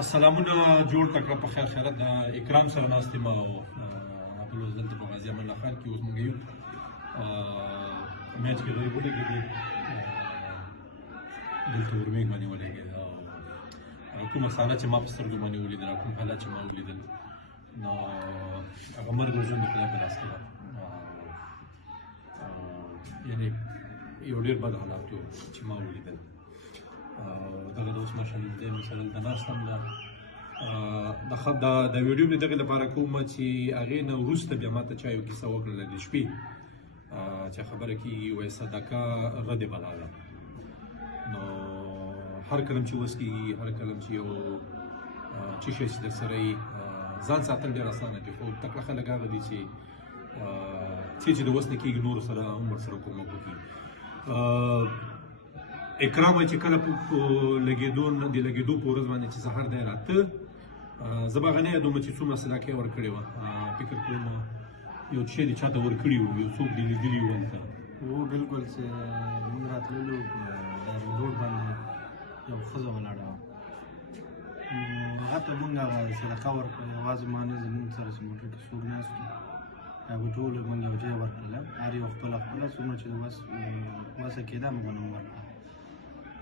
سلامونه جوړ تکړه په خیر خیرت د اکرام سره ناست یم او بل اوس دلته په غازي امان الله خان کې اوس موږ یو میچ کې غریب ولګېدې دلته ورمېږ باندې ولګېد او کومه صحنه چې ما په سترګو باندې ولیدل او کوم حالت چې ما ولیدل نو هغه مرګ ژوند د خدای په لاس کې ده یعنې یو ډېر بد حالات و چې ما ولیدل دغه د اوس ماشاءالله دی مثلا د ناست هم د ویډیو مې دغې لپاره کوم چې هغې نه وروسته بیا ما ته چا یو کیسه وکړله د شپې چې خبره کېږي وایي صدقه رد بلا ده نو هر کله چې وس کېږي هر کله چې یو څه شی چې در سره یي ځان ساتل ډېر اسانه دي خو تکړه خلک هغه دي چې څه چې د وس نه کېږي نورو سره هم ورسره کومک وکړي اکرام وایي چې کله په لګېدو په ورځ باندې چې سهار دی راته زه به هغه نه یادوم چې څومره صدقه یې ورکړې وه فکر کوم یو شی دې چا ته ورکړي وو یو څوک دې لیدلي وو هلته هو بلکل چې موږ راتللو روډ باندې یو ښځه ولاړه وه هغه ته موږ هغه صدقه ورکړه یوازې ما نه زموږ سره چې موټر کې څوک ناست وو هغوی ټولو موږ یو ځای ورکړله هر یو خپله څومره چې وسه کېده موږ هم ورکړه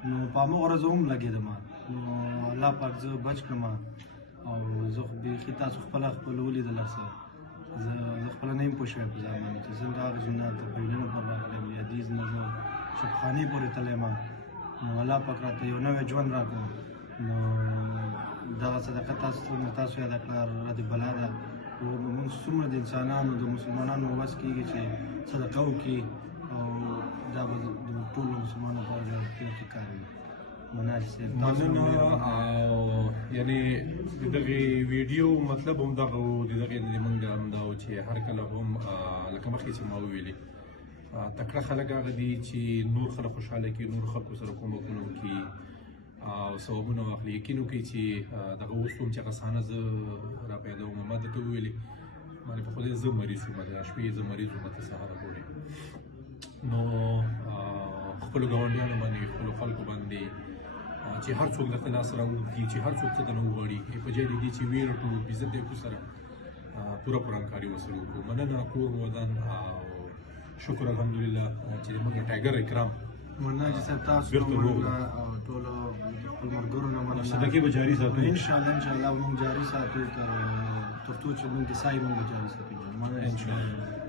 نو په همغه ورځ هم لګېدم نو الله پاک زه بچ کړم او زه خو بیخي تاسو خپله ولیدل هر څه زه خپله نه یم پوه شوی په ځان باندې چې څنګه هغه زونه د بیلونو پر راغلم یادیز نه زه شبخانې پورې تللی یم نو الله پاک راته یو نوی ژوند راکړو نو دغه صدقه تاسو یاده کړه رد بلا ده موږ څومره د انسانانو د مسلمانانو وس کېږي چې صدقه وکړي او دا به د ټولو مسلمانانو لپاره ډېر ښه کار وي مننه او یعنې د دغې ویډیو مطلب هم دغه و د دغې موږ همدا و چې هر کله هم لکه مخکې چې ما وویلې تکړه خلک هغه دي چې نور خلک خوشحاله کړي نور خلکو سره کومکونه وکړي او ثوابونه واخلي یقین وکړي چې دغه اوس هم چې هغه صحنه زه راپیدوم ما درته وویلې مانې په خدای زه مریض وم د شپې زه مریض وم تر سهاره پورې نو خپلو ګاونډیانو باندې خپلو خلکو باندې چې هر څوک درته لاس راوږدي چې هر څوک څه ته نه وغواړي په ځای د دې چې ویې رټو عزت یې سره پوره همکاري ورسره وکړو مننه کور ودان او شکر الحمدلله چې زموږ ټایګر اکرام مننه چې صاحب تاسو ټولو خپل ملګرو نه مننه صدقې به جاري ساتو انشاءالله موږ جاري ساتو تر څو چې موږ د سایې موږ جاري ساتو انشاءالله